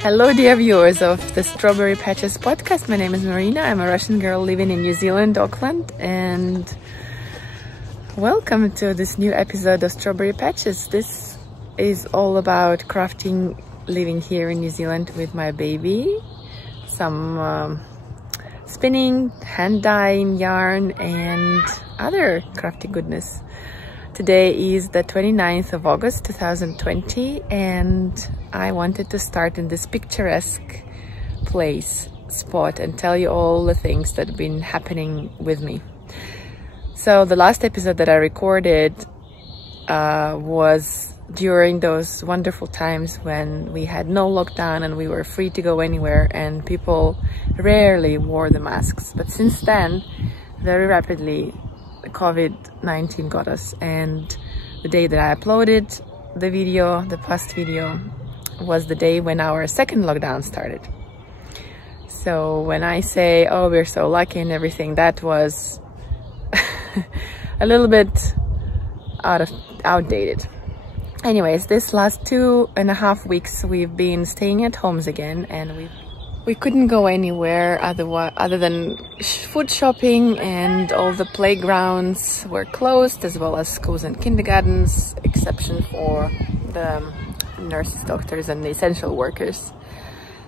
Hello dear viewers of the Strawberry Patches podcast. My name is Marina. I'm a Russian girl living in New Zealand, Auckland, and welcome to this new episode of Strawberry Patches. This is all about crafting, living here in New Zealand with my baby, some spinning, hand dyeing yarn and other crafty goodness. Today is the 29th of August 2020 and I wanted to start in this picturesque spot and tell you all the things that have been happening with me. So the last episode that I recorded was during those wonderful times when we had no lockdown and we were free to go anywhere and people rarely wore the masks. But since then, very rapidly, COVID-19 got us, and the day that I uploaded the video, the past video, was the day when our second lockdown started. So when I say, oh, we're so lucky and everything, that was a little bit outdated. Anyways, this last 2.5 weeks we've been staying at homes again, and we couldn't go anywhere other than food shopping, and all the playgrounds were closed, as well as schools and kindergartens, exception for the nurses, doctors and the essential workers.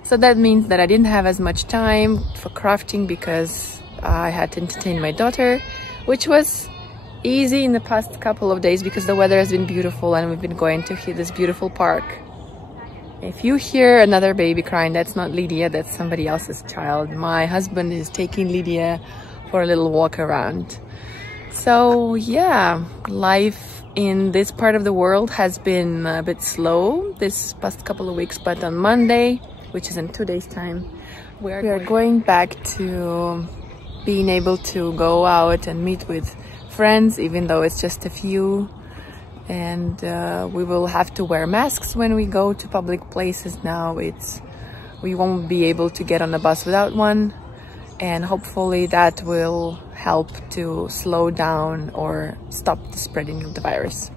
So that means that I didn't have as much time for crafting because I had to entertain my daughter, which was easy in the past couple of days because the weather has been beautiful and we've been going to this beautiful park. If you hear another baby crying, that's not Lydia, that's somebody else's child. My husband is taking Lydia for a little walk around. So yeah, life in this part of the world has been a bit slow this past couple of weeks, but on Monday, which is in 2 days time, we are going back to being able to go out and meet with friends, even though it's just a few. And we will have to wear masks when we go to public places now. We won't be able to get on a bus without one, and hopefully that will help to slow down or stop the spreading of the virus.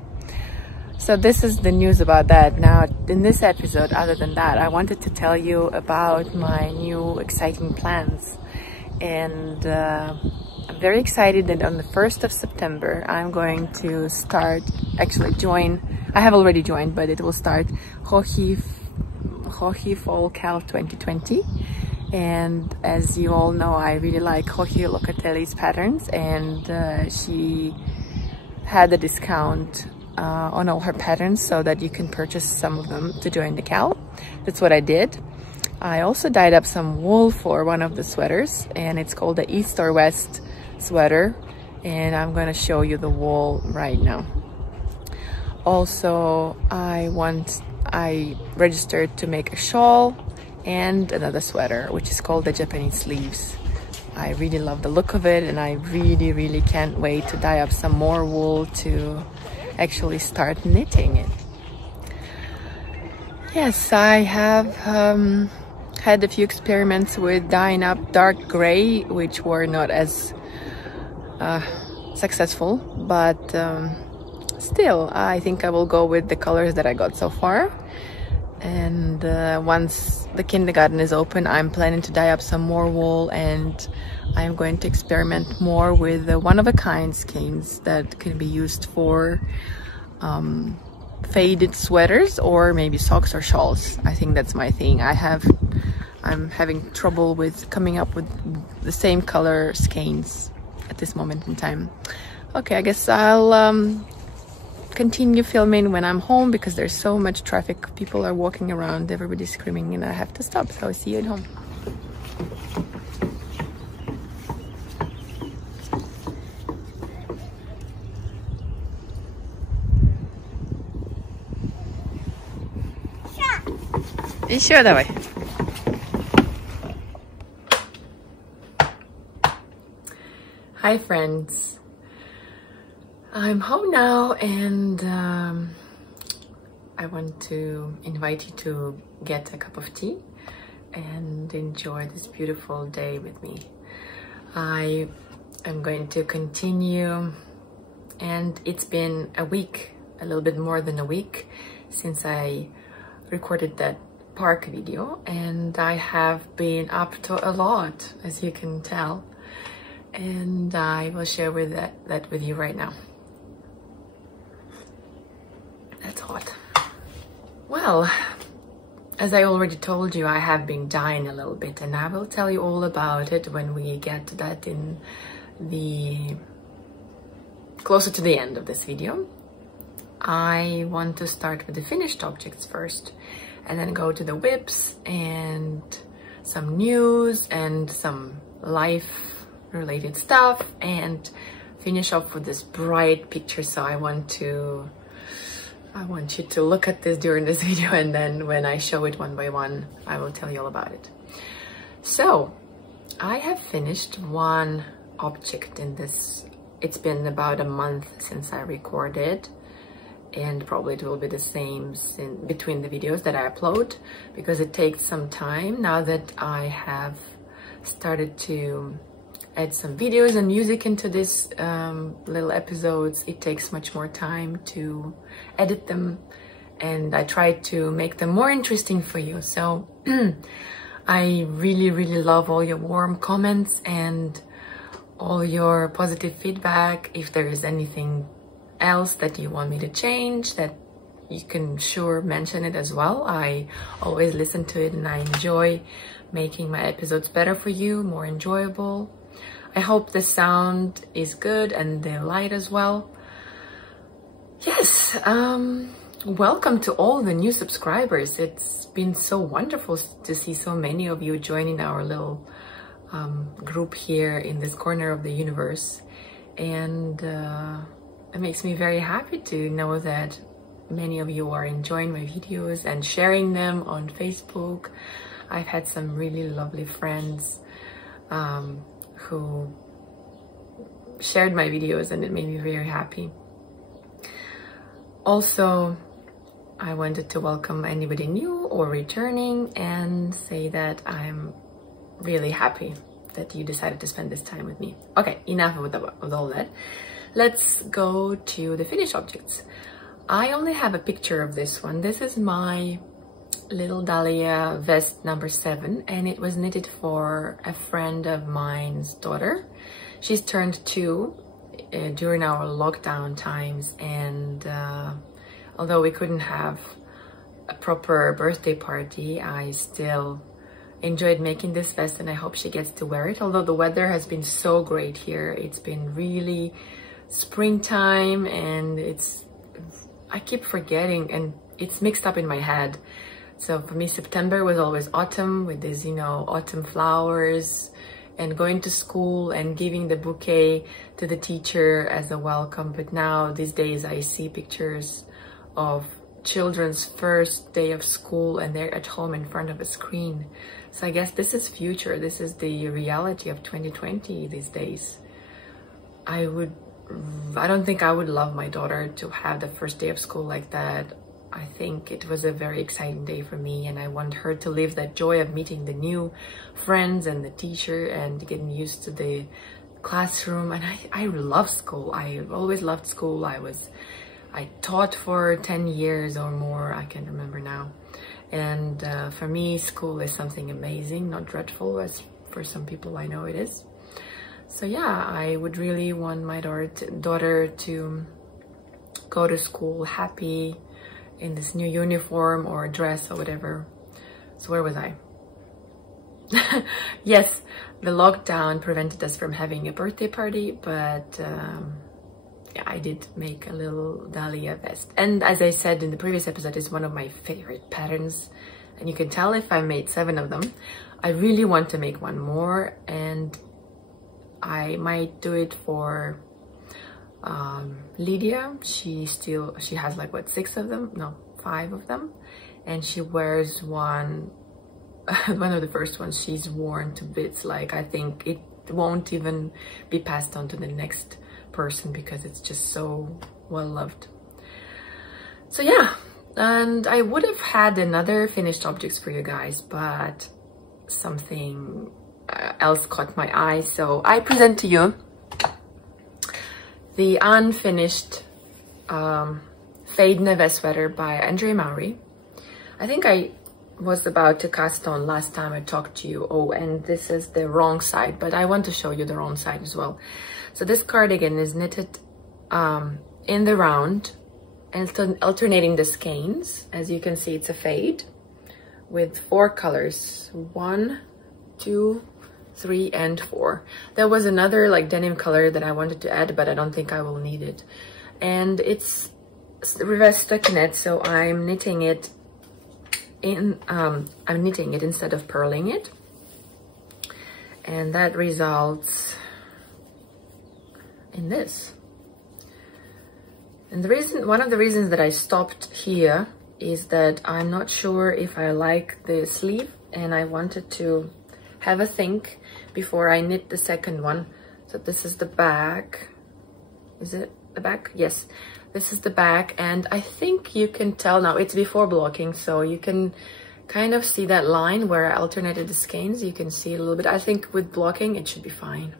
So this is the news about that. Now in this episode, other than that, I wanted to tell you about my new exciting plans, and I'm very excited that on the 1st of September I'm going to join. I have already joined, but it will start Joji Fall Cal 2020. And as you all know, I really like Joji Locatelli's patterns, and she had a discount on all her patterns so that you can purchase some of them to join the Cal. That's what I did. I also dyed up some wool for one of the sweaters, and it's called the East or West sweater, and I'm going to show you the wool right now. Also, I registered to make a shawl and another sweater, which is called the Japanese sleeves. I really love the look of it, and I really can't wait to dye up some more wool to actually start knitting it. Yes, I have had a few experiments with dyeing up dark gray, which were not as successful, but still I think I will go with the colors that I got so far. And once the kindergarten is open, I'm planning to dye up some more wool, and I'm going to experiment more with the one-of-a-kind skeins that can be used for faded sweaters or maybe socks or shawls. I think that's my thing. I'm having trouble with coming up with the same color skeins at this moment in time. Okay, I guess I'll continue filming when I'm home because there's so much traffic. People are walking around, everybody's screaming, and I have to stop. So I'll see you at home. Еще давай. Hi friends, I'm home now, and I want to invite you to get a cup of tea and enjoy this beautiful day with me. I am going to continue, and it's been a week, a little bit more than a week since I recorded that park video, and I have been up to a lot, as you can tell, and I will share that with you right now. That's hot. Well, as I already told you, I have been dying a little bit, and I will tell you all about it when we get to that in the closer to the end of this video. I want to start with the finished objects first, and then go to the whips and some news and some life related stuff, and finish off with this bright picture. So I want you to look at this during this video, and then when I show it one by one, I will tell you all about it. So I have finished one object in this. It's been about a month since I recorded, and probably it will be the same in between the videos that I upload, because it takes some time now that I have started to add some videos and music into this little episodes. It takes much more time to edit them, and I try to make them more interesting for you. So I really love all your warm comments and all your positive feedback. If there is anything else that you want me to change, that you can sure mention it as well. I always listen to it, and I enjoy making my episodes better for you, more enjoyable. I hope the sound is good and the light as well. Yes, welcome to all the new subscribers. It's been so wonderful to see so many of you joining our little group here in this corner of the universe, and it makes me very happy to know that many of you are enjoying my videos and sharing them on Facebook. I've had some really lovely friends who shared my videos, and it made me very happy. Also, I wanted to welcome anybody new or returning and say that I'm really happy that you decided to spend this time with me. Okay, enough with all that. Let's go to the finished objects. I only have a picture of this one. This is my little dahlia vest number 7, and it was knitted for a friend of mine's daughter. She's turned 2 during our lockdown times, and although we couldn't have a proper birthday party, I still enjoyed making this vest, and I hope she gets to wear it. Although the weather has been so great here, it's been really springtime, and I keep forgetting, and it's mixed up in my head. So for me, September was always autumn, with these, you know, autumn flowers, and going to school and giving the bouquet to the teacher as a welcome. But now these days I see pictures of children's first day of school, and they're at home in front of a screen. So I guess this is future. This is the reality of 2020 these days. I don't think I would love my daughter to have the first day of school like that. I think it was a very exciting day for me, and I want her to live that joy of meeting the new friends and the teacher and getting used to the classroom. And I love school. I've always loved school. I taught for 10 years or more, I can't remember now. And for me, school is something amazing, not dreadful as for some people I know it is. So yeah, I would really want my daughter to go to school happy in this new uniform or dress or whatever. So where was I? Yes, the lockdown prevented us from having a birthday party, but yeah, I did make a little dahlia vest. And as I said in the previous episode, it's one of my favorite patterns, and you can tell if I made 7 of them. I really want to make one more, and I might do it for Lydia. She has like, what, 6 of them? No, 5 of them, and she wears one of the first ones she's worn to bits. Like, I think it won't even be passed on to the next person because it's just so well loved. So yeah, and I would have had another finished objects for you guys, but something else caught my eye, so I present to you the unfinished Fade Neve sweater by Andrea Mowry. I think I was about to cast on last time I talked to you. Oh, and this is the wrong side, but I want to show you the wrong side as well. So this cardigan is knitted in the round and alternating the skeins. As you can see, it's a fade with 4 colors, 1, 2, 3, and 4. There was another like denim color that I wanted to add, but I don't think I will need it. And it's reverse stockinette, so I'm knitting it in I'm knitting it instead of purling it, and that results in this. And one of the reasons that I stopped here is that I'm not sure if I like the sleeve, and I wanted to have a think before I knit the second one. So this is the back. Is it the back? Yes, this is the back, and I think you can tell now it's before blocking, so you can kind of see that line where I alternated the skeins. You can see it a little bit. I think with blocking it should be fine.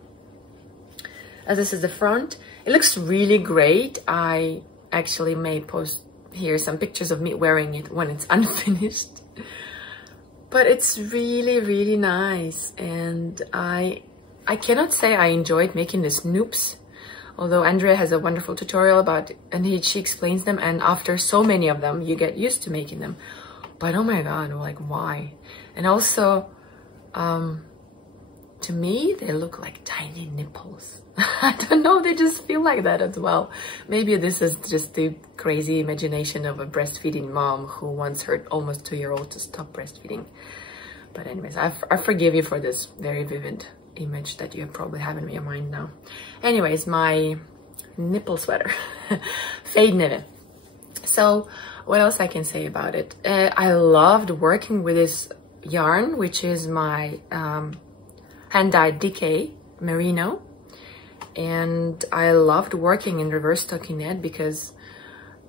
As this is the front, it looks really great. I actually may post here some pictures of me wearing it when it's unfinished, but it's really, really nice. And I cannot say I enjoyed making the snoops, although Andrea has a wonderful tutorial about it, and she explains them, and after so many of them you get used to making them. But oh my god, like, why? And also to me they look like tiny nipples. I don't know, they just feel like that as well. Maybe this is just the crazy imagination of a breastfeeding mom who wants her almost 2-year-old to stop breastfeeding. But anyways, I forgive you for this very vivid image that you probably have in your mind now. Anyways, my nipple sweater. Fade Neve. So what else I can say about it? I loved working with this yarn, which is my hand-dyed DK merino, and I loved working in reverse stockinette because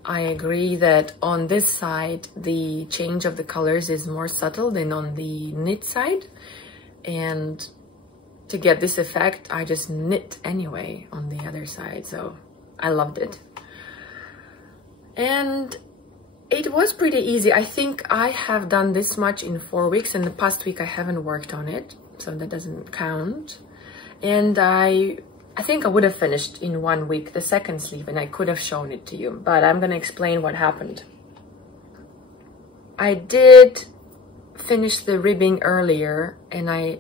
I agree that on this side the change of the colors is more subtle than on the knit side, and to get this effect I just knit anyway on the other side, so I loved it. And it was pretty easy. I think I have done this much in 4 weeks, and the past week I haven't worked on it, so that doesn't count. And I think I would have finished in 1 week the second sleeve, and I could have shown it to you, but I'm gonna explain what happened. I did finish the ribbing earlier, and I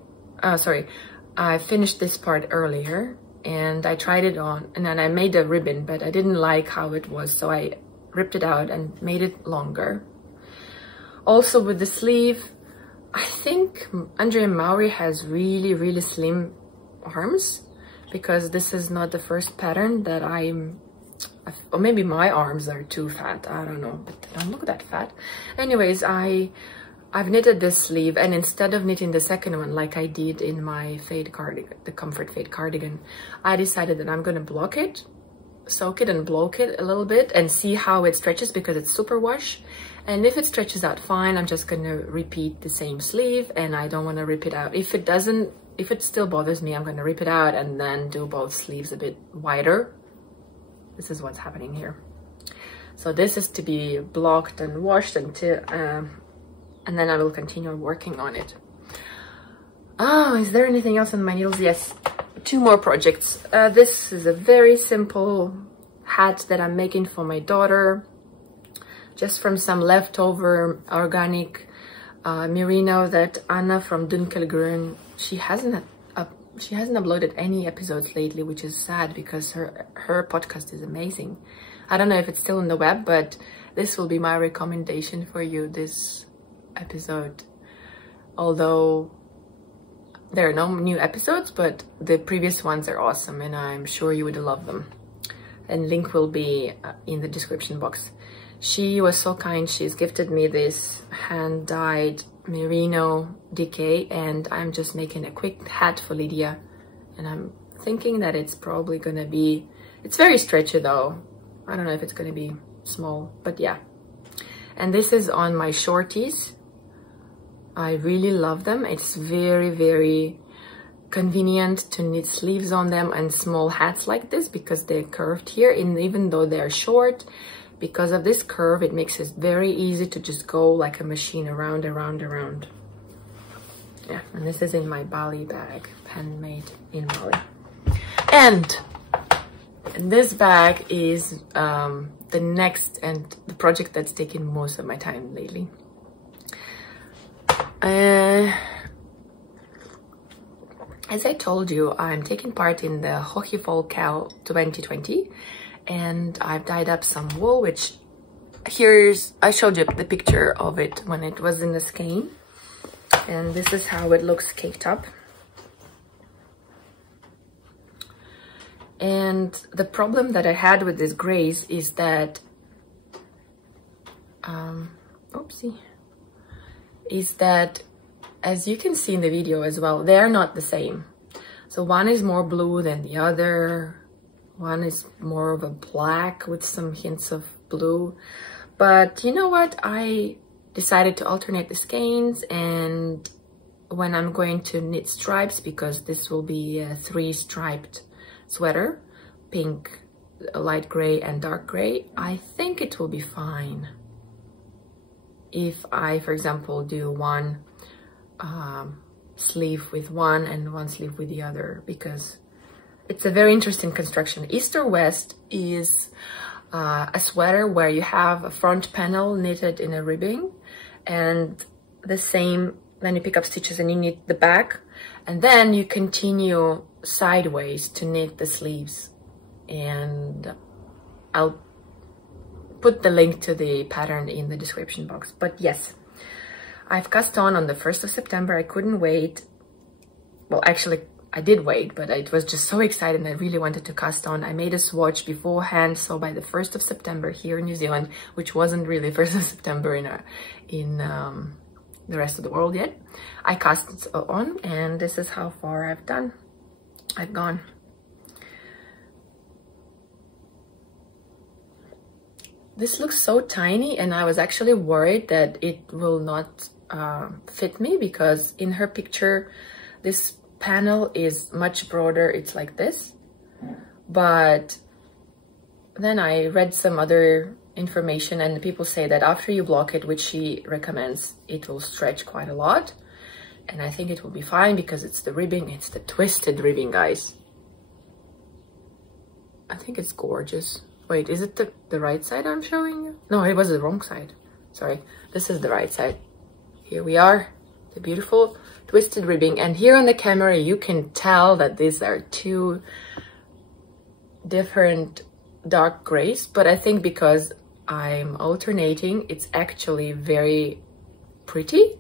finished this part earlier, and I tried it on, and then I made a ribbon, but I didn't like how it was, so I ripped it out and made it longer. Also with the sleeve, I think Andrea Mowry has really, really slim arms, because this is not the first pattern that or maybe my arms are too fat, I don't know, but they don't look that fat. Anyways, I've knitted this sleeve, and instead of knitting the second one like I did in my fade cardigan, the Comfort Fade cardigan, I decided that I'm gonna block it, soak it and block it a little bit and see how it stretches, because it's super wash. And if it stretches out fine, I'm just gonna repeat the same sleeve, and I don't want to rip it out. If it still bothers me, I'm gonna rip it out and then do both sleeves a bit wider. This is what's happening here. So this is to be blocked and washed until and then I will continue working on it. Oh, is there anything else on my needles? Yes, 2 more projects. This is a very simple hat that I'm making for my daughter, just from some leftover organic merino that Anna from Dunkelgrun, she hasn't uploaded any episodes lately, which is sad because her podcast is amazing. I don't know if it's still on the web, but this will be my recommendation for you this episode. Although there are no new episodes, but the previous ones are awesome, and I'm sure you would love them. And link will be in the description box. She was so kind, she's gifted me this hand-dyed merino DK, and I'm just making a quick hat for Lydia, and I'm thinking that it's probably gonna be, it's very stretchy though, I don't know if it's gonna be small, but yeah. And this is on my shorties. I really love them. It's very, very convenient to knit sleeves on them and small hats like this, because they're curved here, and even though they're short, because of this curve, it makes it very easy to just go like a machine around, around, around. Yeah, and this is in my Bali bag, handmade in Bali. And this bag is the next and the project that's taken most of my time lately. As I told you, I'm taking part in the Hockey Fall Cal 2020, and I've dyed up some wool, which I showed you the picture of it when it was in the skein, and this is how it looks caked up. And the problem that I had with this grays is that, as you can see in the video as well, they're not the same. So one is more blue than the other. One is more of a black with some hints of blue. But you know what? I decided to alternate the skeins, and when I'm going to knit stripes, because this will be a 3-striped sweater, pink, light gray and dark gray, I think it will be fine if I, for example, do one sleeve with one and one sleeve with the other, because it's a very interesting construction. East or West is a sweater where you have a front panel knitted in a ribbing, and the same, then you pick up stitches and you knit the back, and then you continue sideways to knit the sleeves. And I'll put the link to the pattern in the description box. But yes, I've cast on the 1st of September. I couldn't wait. Well, actually, I did wait, but I was just so excited and I really wanted to cast on. I made a swatch beforehand, so by the 1st of September here in New Zealand, which wasn't really 1st of September in the rest of the world yet, I cast it on, and this is how far I've gone. This looks so tiny, and I was actually worried that it will not fit me, because in her picture this panel is much broader. It's like this, but then I read some other information and people say that after you block it, which she recommends, it will stretch quite a lot, and I think it will be fine because it's the ribbing, it's the twisted ribbing, guys. I think it's gorgeous. Wait, is it the right side I'm showing you? No, it was the wrong side. Sorry, this is the right side. Here we are, the beautiful twisted ribbing. And here on the camera, you can tell that these are two different dark grays, but I think because I'm alternating, it's actually very pretty,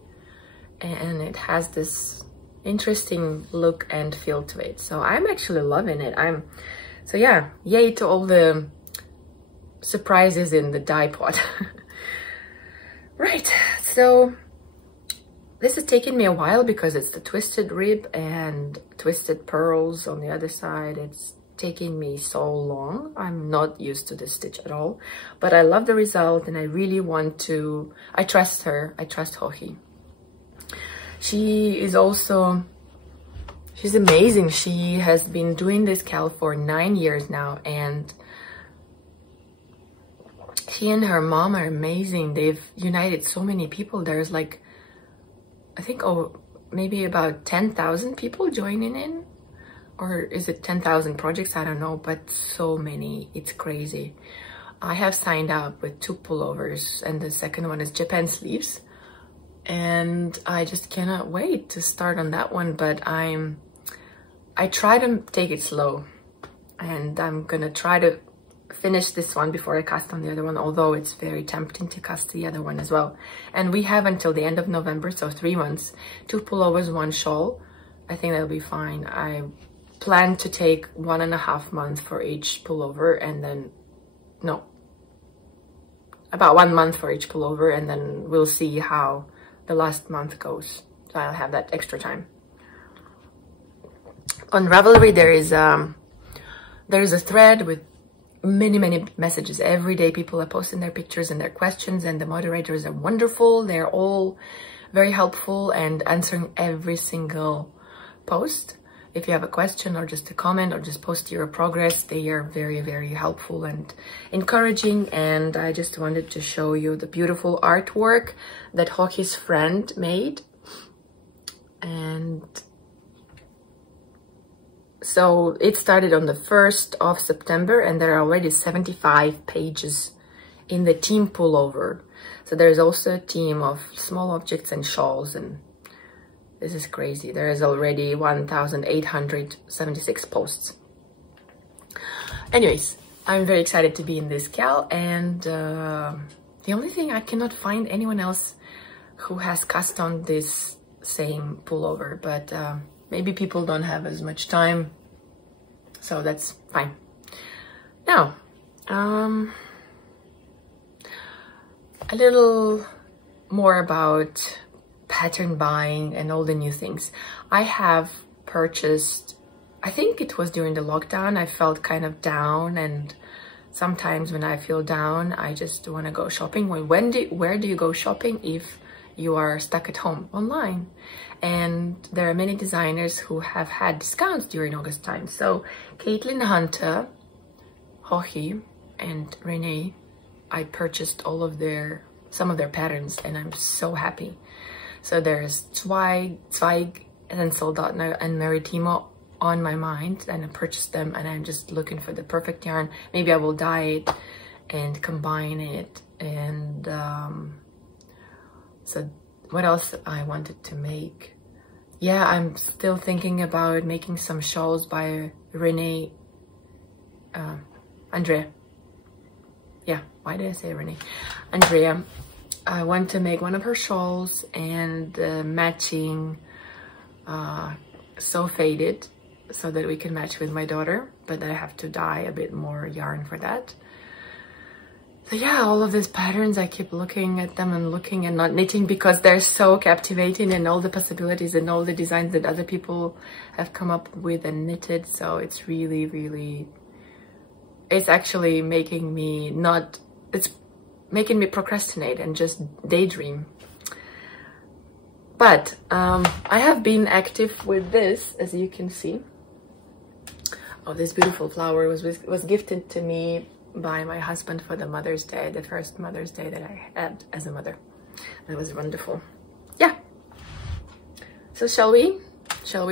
and it has this interesting look and feel to it. So I'm actually loving it. So yeah, yay to all the surprises in the dye pot. Right, so this has taken me a while because it's the twisted rib and twisted pearls on the other side. It's taking me so long. I'm not used to this stitch at all, but I love the result, and I really want to, I trust her, I trust Hohi. She is also, she's amazing. She has been doing this cal for 9 years now, and she and her mom are amazing. They've united so many people. There's like, I think, maybe about 10,000 people joining in, or is it 10,000 projects? I don't know, but so many, it's crazy. I have signed up with 2 pullovers, and the second one is Japan sleeves, and I just cannot wait to start on that one. But I try to take it slow, and I'm gonna try to finish this one before I cast on the other one, although it's very tempting to cast the other one as well. And we have until the end of November, so 3 months, 2 pullovers, 1 shawl. I think that'll be fine. I plan to take 1.5 months for each pullover, and then about 1 month for each pullover, and then we'll see how the last month goes. So I'll have that extra time. On Ravelry, there is a thread with many messages. Every day people are posting their pictures and their questions, and the moderators are wonderful. They're all very helpful and answering every single post. if you have a question or just a comment or just post your progress. They are very, very helpful and encouraging. And I just wanted to show you the beautiful artwork that Hoki's friend made. And so it started on the 1st of September, and there are already 75 pages in the team pullover. So there's also a team of small objects and shawls, and this is crazy. There is already 1,876 posts. Anyways, I'm very excited to be in this gal, and the only thing, I cannot find anyone else who has cast on this same pullover, but maybe people don't have as much time, so that's fine. Now, a little more about pattern buying and all the new things. I have purchased, I think it was during the lockdown, I felt kind of down, and sometimes when I feel down, I just want to go shopping. Where do you go shopping if you are stuck at home? Online. And there are many designers who have had discounts during August time. So Caitlin Hunter, Hoki, and Renee, I purchased some of their patterns, and I'm so happy. So there's Zweig, and Soldatner and Maritimo on my mind, and I purchased them, and I'm just looking for the perfect yarn. Maybe I will dye it and combine it. And so what else I wanted to make? Yeah, I'm still thinking about making some shawls by Renee, Andrea. Yeah, why did I say Renee? Andrea. I want to make one of her shawls and matching So Faded, so that we can match with my daughter, but I have to dye a bit more yarn for that. So yeah, all of these patterns, I keep looking at them and looking and not knitting because they're so captivating, and all the possibilities and all the designs that other people have come up with and knitted. So it's really, really, it's actually making me making me procrastinate and just daydream. But I have been active with this, as you can see. Oh, this beautiful flower was gifted to me by my husband for the Mother's Day, the first Mother's Day that I had as a mother. It was wonderful. Yeah. So shall we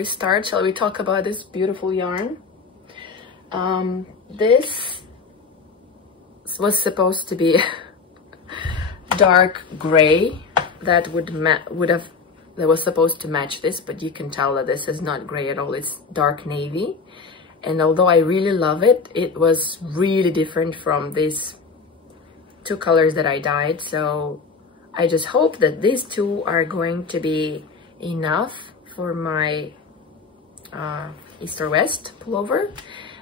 start? Shall we talk about this beautiful yarn? This was supposed to be dark gray that was supposed to match this, but you can tell that this is not gray at all. It's dark navy, and although I really love it, it was really different from these two colors that I dyed. So I just hope that these two are going to be enough for my East or West pullover.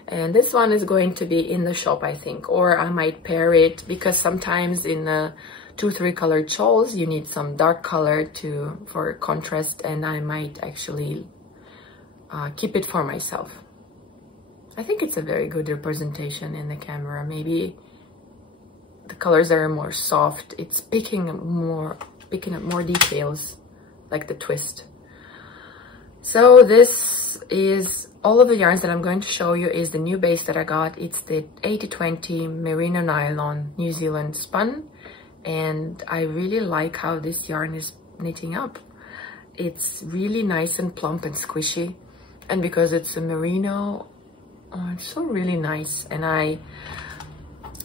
And this one is going to be in the shop, I think, or I might pair it, because sometimes in 2-3 colored shawls you need some dark color for contrast, and I might actually keep it for myself. I think it's a very good representation in the camera. Maybe the colors are more soft. It's picking up more details, like the twist. So this is all of the yarns that I'm going to show you is the new base that I got. It's the 80/20 merino nylon New Zealand spun, and I really like how this yarn is knitting up. It's really nice and plump and squishy, and because it's a merino, it's so really nice. And I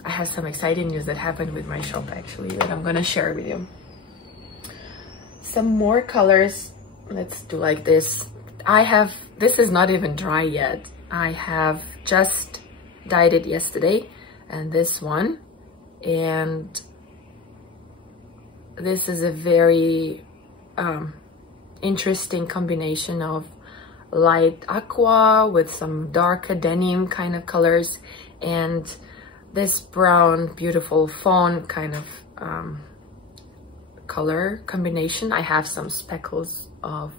have some exciting news that happened with my shop actually that I'm gonna share with you. Some more colors. Let's do like this. This is not even dry yet. I have just dyed it yesterday, and this one, and this is a very interesting combination of light aqua with some darker denim kind of colors, and this brown beautiful fawn kind of color combination. I have some speckles of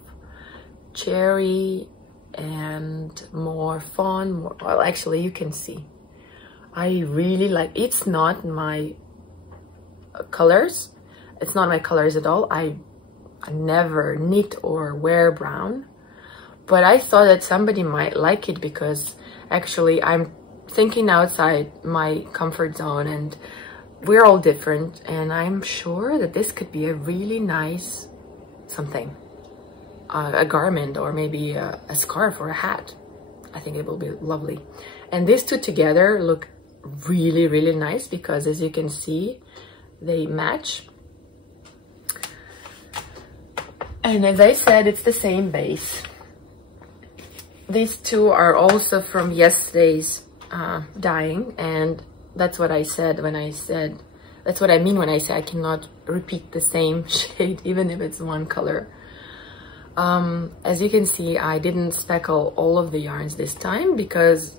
cherry and more fawn, well, actually you can see I really like, it's not my colors, at all. I never knit or wear brown, but I thought that somebody might like it because actually I'm thinking outside my comfort zone, and we're all different, and I'm sure that this could be a really nice something, a garment, or maybe a scarf or a hat. I think it will be lovely. And these two together look really, really nice because, as you can see, they match. And as I said, it's the same base. These two are also from yesterday's dyeing, and that's what I said when I said, that's what I mean when I say I cannot repeat the same shade even if it's one color. As you can see, I didn't speckle all of the yarns this time because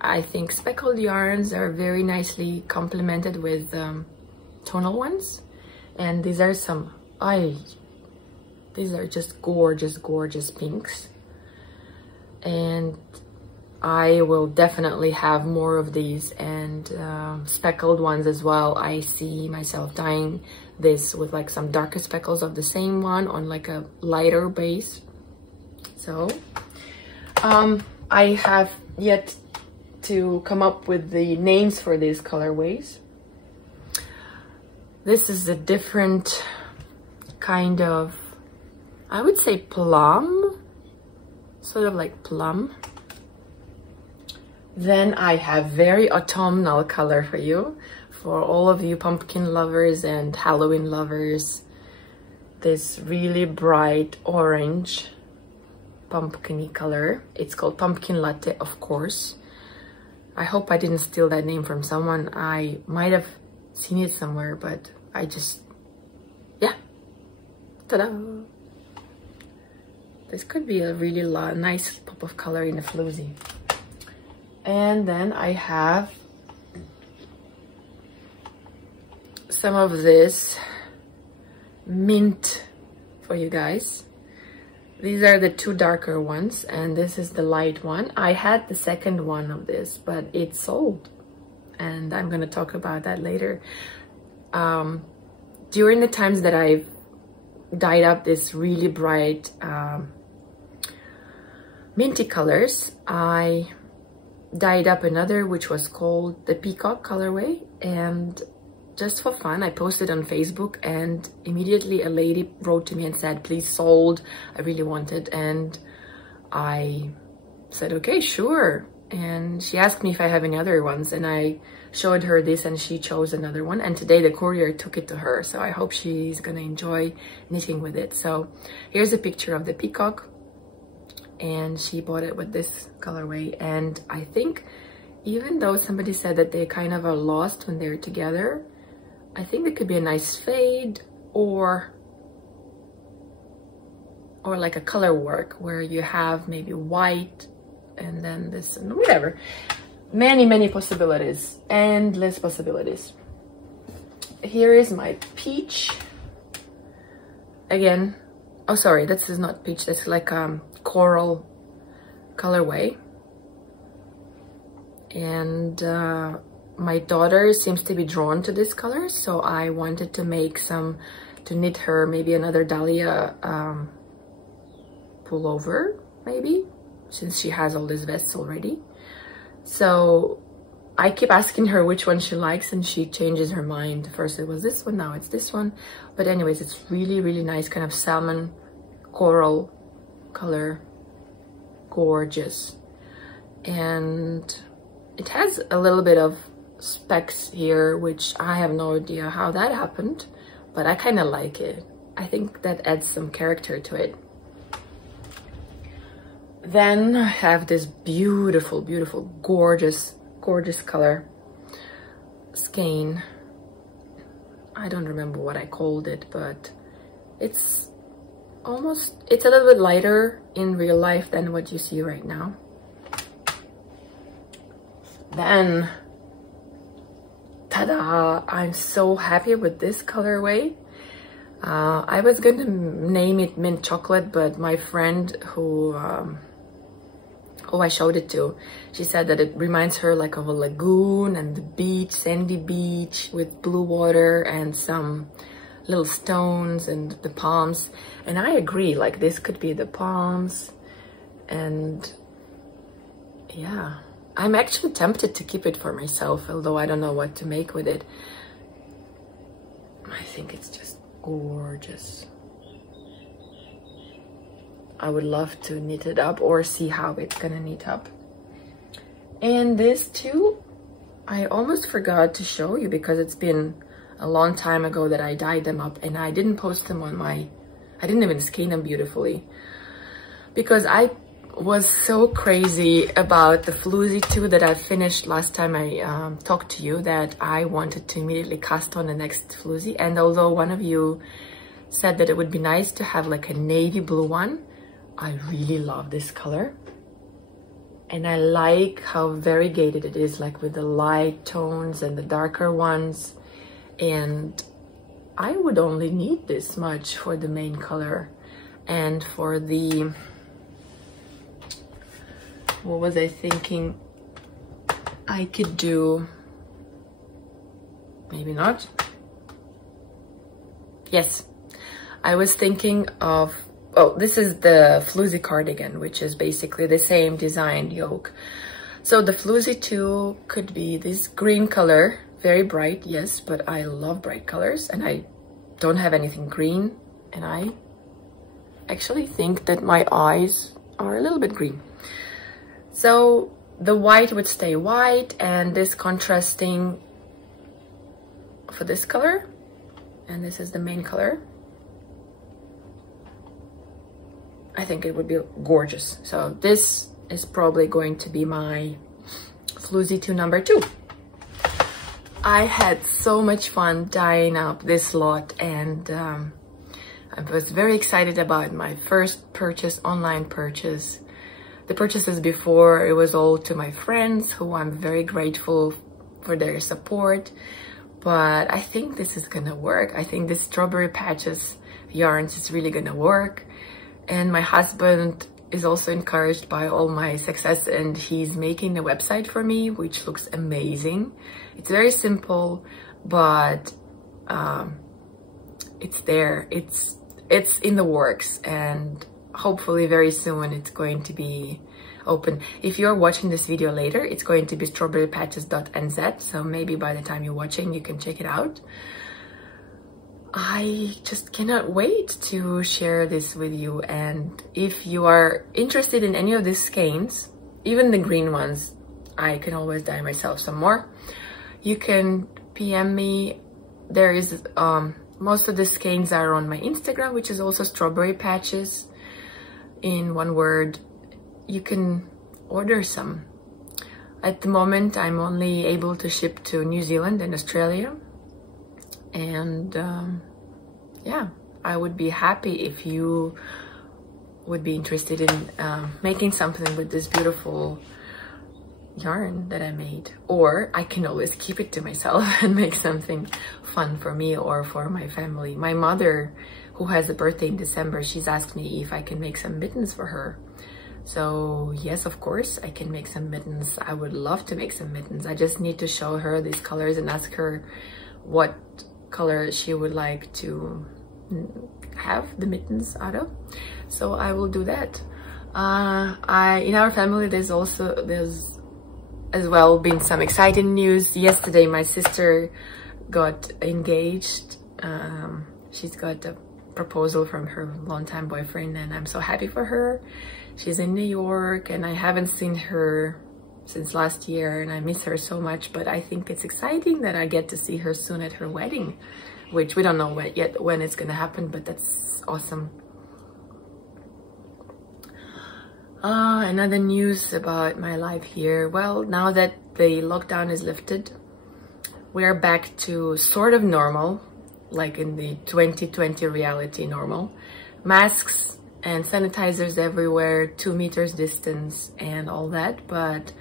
I think speckled yarns are very nicely complemented with tonal ones, and these are some, these are just gorgeous, gorgeous pinks, and I will definitely have more of these, and speckled ones as well. I see myself dyeing this with like some darker speckles of the same one on like a lighter base. So I have yet to come up with the names for these colorways. This is a different kind of, I would say plum, sort of like plum. Then I have very autumnal color for you, for all of you pumpkin lovers and Halloween lovers. This really bright orange pumpkin-y color. It's called pumpkin latte, of course. I hope I didn't steal that name from someone. I might have seen it somewhere, but I just, yeah. Ta-da! This could be a really nice pop of color in a floozy. And then I have some of this mint for you guys. These are the two darker ones, and this is the light one. I had the second one of this, but it sold, and I'm gonna talk about that later. During the times that I've dyed up this really bright minty colors, I dyed up another which was called the peacock colorway, and just for fun I posted on Facebook, and immediately a lady wrote to me and said, please, sold, I really want it. And I said, okay, sure. And she asked me if I have any other ones, and I showed her this, and she chose another one, and today the courier took it to her, so I hope she's gonna enjoy knitting with it. So here's a picture of the peacock, and she bought it with this colorway. And I think, even though somebody said that they kind of are lost when they're together, I think it could be a nice fade, or like a color work where you have maybe white and then this and whatever. Many possibilities, endless possibilities. Here is my peach again. Oh, sorry, this is not peach, that's like coral colorway. And my daughter seems to be drawn to this color, so I wanted to make some, to knit her maybe another dahlia pullover, maybe, since she has all these vests already. So I keep asking her which one she likes, and she changes her mind. First it was this one, now it's this one. But anyways, it's really nice, kind of salmon coral color, gorgeous. And it has a little bit of specks here, which I have no idea how that happened, but I kind of like it. I think that adds some character to it. Then I have this beautiful gorgeous color, skein. I don't remember what I called it, but it's a little bit lighter in real life than what you see right now. Then, ta-da! I'm so happy with this colorway. I was going to name it mint chocolate, but my friend who I showed it to, she said that it reminds her like of a lagoon and the beach, sandy beach with blue water and some little stones and the palms. And I agree, like this could be the palms. And yeah, I'm actually tempted to keep it for myself, although I don't know what to make with it. I think it's just gorgeous. I would love to knit it up or see how it's gonna knit up. And this too, I almost forgot to show you because it's been a long time ago that I dyed them up, and I didn't post them on my, I didn't even skein them beautifully because I was so crazy about the Floozy 2 that I finished last time I talked to you, that I wanted to immediately cast on the next Floozy. And although one of you said that it would be nice to have like a navy blue one, I really love this color. And I like how variegated it is, like with the light tones and the darker ones. And I would only need this much for the main color. And for the, what was I thinking? I could do, maybe not. Yes, I was thinking of, oh, this is the Floozy cardigan, which is basically the same design yoke. So the Floozy 2 could be this green color, very bright, yes, but I love bright colors and I don't have anything green, and I actually think that my eyes are a little bit green. So the white would stay white, and this contrasting for this color, and this is the main color. I think it would be gorgeous. So this is probably going to be my Floozy 2 number 2. I had so much fun dyeing up this lot, and I was very excited about my first purchase, online purchase. The purchases before, it was all to my friends, who I'm very grateful for their support. But I think this is gonna work. I think this Strawberry Patches yarns is really gonna work. And my husband is also encouraged by all my success, and he's making a website for me, which looks amazing. It's very simple, but it's there. It's in the works, and hopefully very soon it's going to be open. If you're watching this video later, it's going to be strawberrypatches.nz, so maybe by the time you're watching, you can check it out. I just cannot wait to share this with you, and if you are interested in any of these skeins, even the green ones, I can always dye myself some more. You can PM me. There is most of the skeins are on my Instagram, which is also Strawberry Patches in one word. You can order some. At the moment, I'm only able to ship to New Zealand and Australia. And yeah, I would be happy if you would be interested in making something with this beautiful yarn that I made. Or I can always keep it to myself and make something fun for me or for my family. My mother, who has a birthday in December, she's asked me if I can make some mittens for her. So yes, of course, I can make some mittens. I would love to make some mittens. I just need to show her these colors and ask her what color she would like to have the mittens out of. So I will do that. In our family, there's as well been some exciting news. Yesterday, my sister got engaged. She's got a proposal from her longtime boyfriend, and I'm so happy for her. She's in New York, and I haven't seen her since last year, and I miss her so much, but I think it's exciting that I get to see her soon at her wedding, which we don't know yet when it's gonna happen, but that's awesome. Another news about my life here. Well, now that the lockdown is lifted, we're back to sort of normal, like in the 2020 reality normal. Masks and sanitizers everywhere, 2 meters distance and all that. But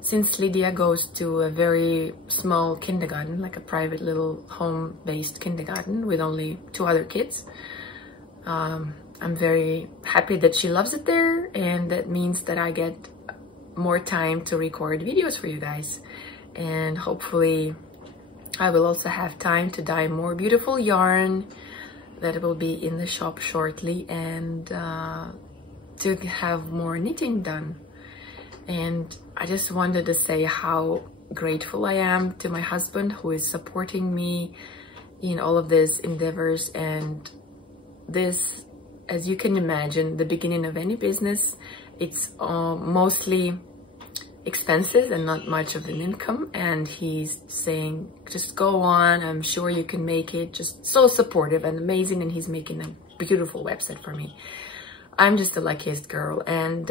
since Lydia goes to a very small kindergarten, like a private little home-based kindergarten with only 2 other kids, I'm very happy that she loves it there, and that means that I get more time to record videos for you guys. And hopefully I will also have time to dye more beautiful yarn that will be in the shop shortly. And to have more knitting done. And I just wanted to say how grateful I am to my husband, who is supporting me in all of these endeavors. And this, as you can imagine, the beginning of any business, it's mostly expenses and not much of an income. And he's saying, just go on, I'm sure you can make it. Just so supportive and amazing. And he's making a beautiful website for me. I'm just the luckiest girl. And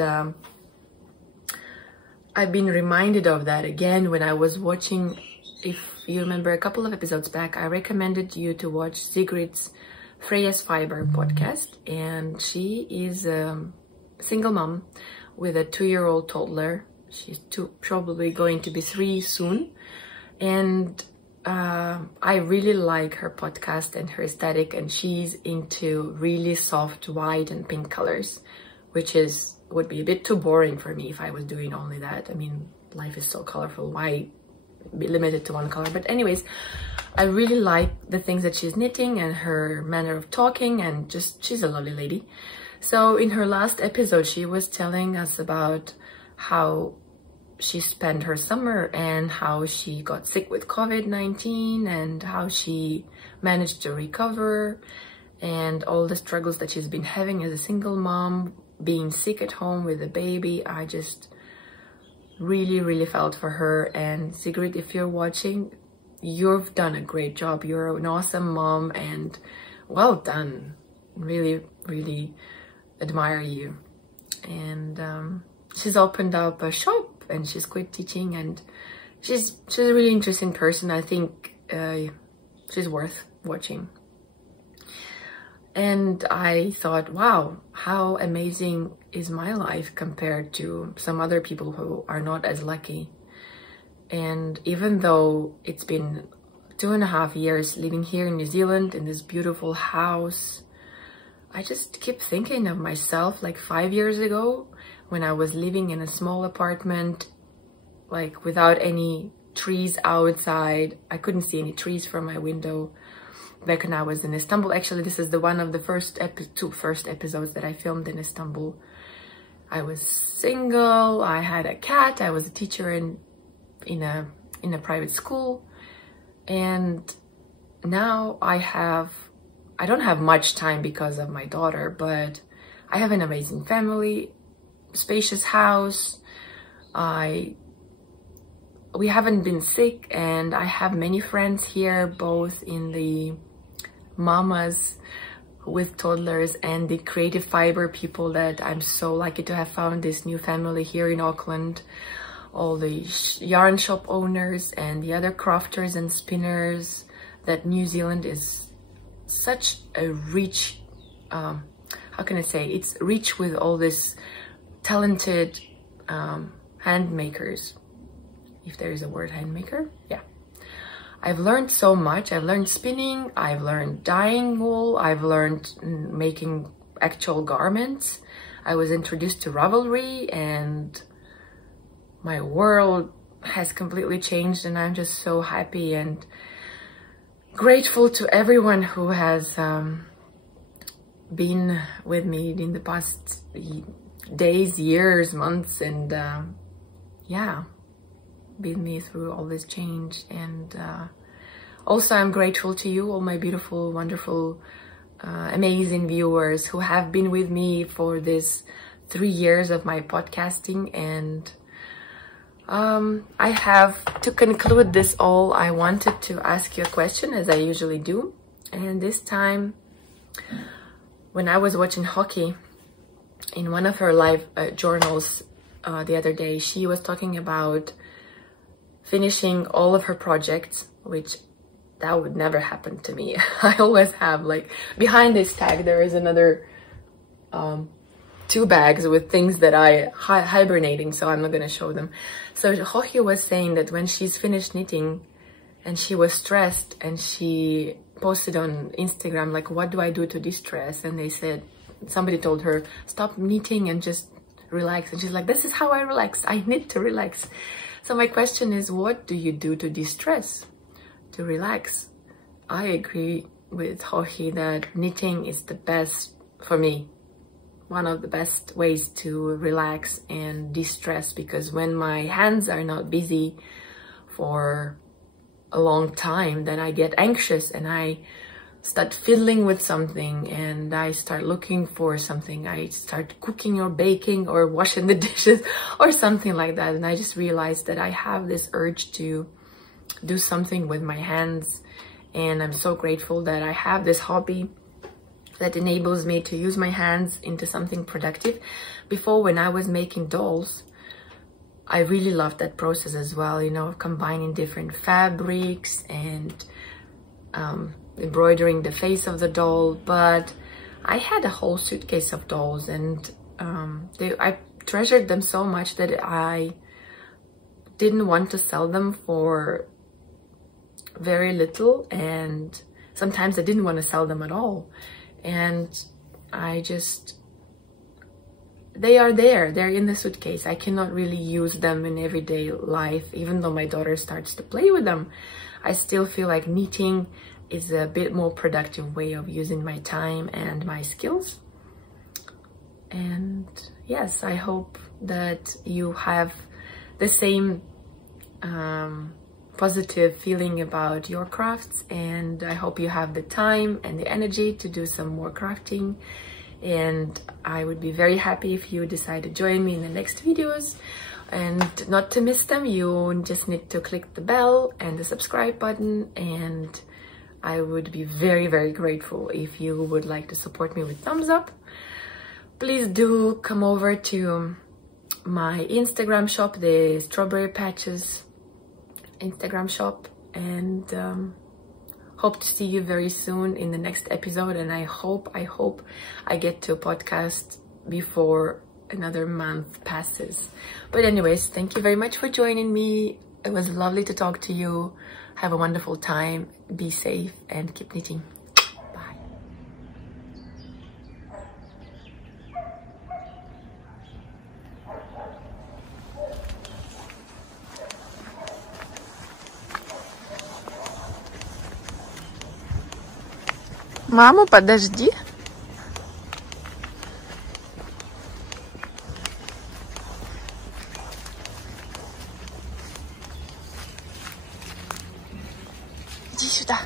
I've been reminded of that again when I was watching, if you remember a couple of episodes back, I recommended you to watch Zigrid's Freja's Fibre podcast. And she is a single mom with a 2-year-old toddler. She's probably going to be 3 soon. And I really like her podcast and her aesthetic, and she's into really soft white and pink colors, which would be a bit too boring for me if I was doing only that. I mean, life is so colorful, why be limited to one color? But anyways, I really like the things that she's knitting and her manner of talking, and just she's a lovely lady. So in her last episode, she was telling us about how she spent her summer and how she got sick with COVID-19 and how she managed to recover, and all the struggles that she's been having as a single mom, being sick at home with a baby. I just really felt for her. And Zigrid, if you're watching, you've done a great job. You're an awesome mom, and well done. Really admire you. And she's opened up a shop and she's quit teaching, and she's a really interesting person. I think she's worth watching. And I thought, wow, how amazing is my life compared to some other people who are not as lucky. And even though it's been 2.5 years living here in New Zealand in this beautiful house, I just keep thinking of myself like 5 years ago when I was living in a small apartment, like without any trees outside. I couldn't see any trees from my window. Back when I was in Istanbul, actually, this is one of the two first episodes that I filmed in Istanbul. I was single, I had a cat, I was a teacher in a private school, and now I don't have much time because of my daughter, but I have an amazing family, spacious house. We haven't been sick, and I have many friends here, both in the mamas with toddlers and the creative fiber people that I'm so lucky to have found this new family here in Auckland. All the yarn shop owners and the other crafters and spinners. That New Zealand is such a rich, how can I say, it's rich with all this talented hand makers. If there is a word, hand maker, yeah. I've learned so much. I've learned spinning, I've learned dyeing wool, I've learned making actual garments. I was introduced to Ravelry, and my world has completely changed, and I'm just so happy and grateful to everyone who has been with me in the past days, years, months, and yeah, been me through all this change. And also I'm grateful to you, all my beautiful, wonderful, amazing viewers who have been with me for this 3 years of my podcasting. And I have to conclude this all, I wanted to ask you a question, as I usually do. And this time, when I was watching hockey, in one of her live journals the other day, she was talking about finishing all of her projects, which that would never happen to me. I always have, like, behind this tag there is another 2 bags with things that I hibernating, so I'm not gonna show them. So Joji was saying that when she's finished knitting and she was stressed, and she posted on Instagram, like, what do I do to de-stress? And they said, somebody told her, stop knitting and just relax. And she's like, this is how I relax, I knit to relax. So my question is, what do you do to de-stress, to relax? I agree with Joji that knitting is the best for me. one of the best ways to relax and de-stress, because when my hands are not busy for a long time, then I get anxious and I start fiddling with something and I start looking for something. I start cooking or baking or washing the dishes or something like that. And I just realized that I have this urge to do something with my hands. And I'm so grateful that I have this hobby that enables me to use my hands into something productive. Before, when I was making dolls, I really loved that process as well, you know, combining different fabrics and embroidering the face of the doll. But I had a whole suitcase of dolls, and I treasured them so much that I didn't want to sell them for very little, and sometimes I didn't want to sell them at all. And they are there, they're in the suitcase. I cannot really use them in everyday life. Even though my daughter starts to play with them, I still feel like knitting is a bit more productive way of using my time and my skills. And yes, I hope that you have the same positive feeling about your crafts, and I hope you have the time and the energy to do some more crafting. And I would be very happy if you decide to join me in the next videos. And not to miss them, you just need to click the bell and the subscribe button, and I would be very, very grateful if you would like to support me with thumbs up. Please do come over to my Instagram shop, the Strawberry Patches Instagram shop, and hope to see you very soon in the next episode. And I hope I get to a podcast before another month passes. But anyways, thank you very much for joining me. It was lovely to talk to you. Have a wonderful time, be safe, and keep knitting. Bye. Маму, подожди. Иди сюда.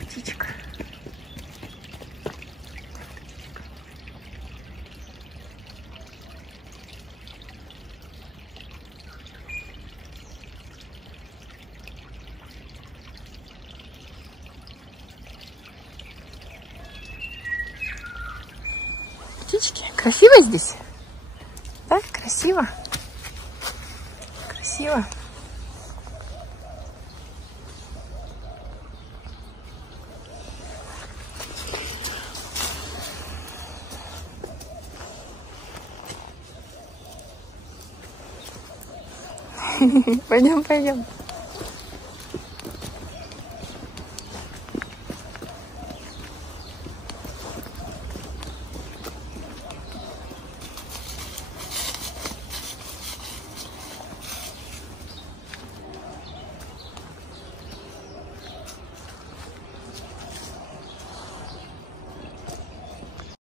Птичка. Птички. Красиво здесь? Да, красиво. Красиво. Пойдем, пойдем.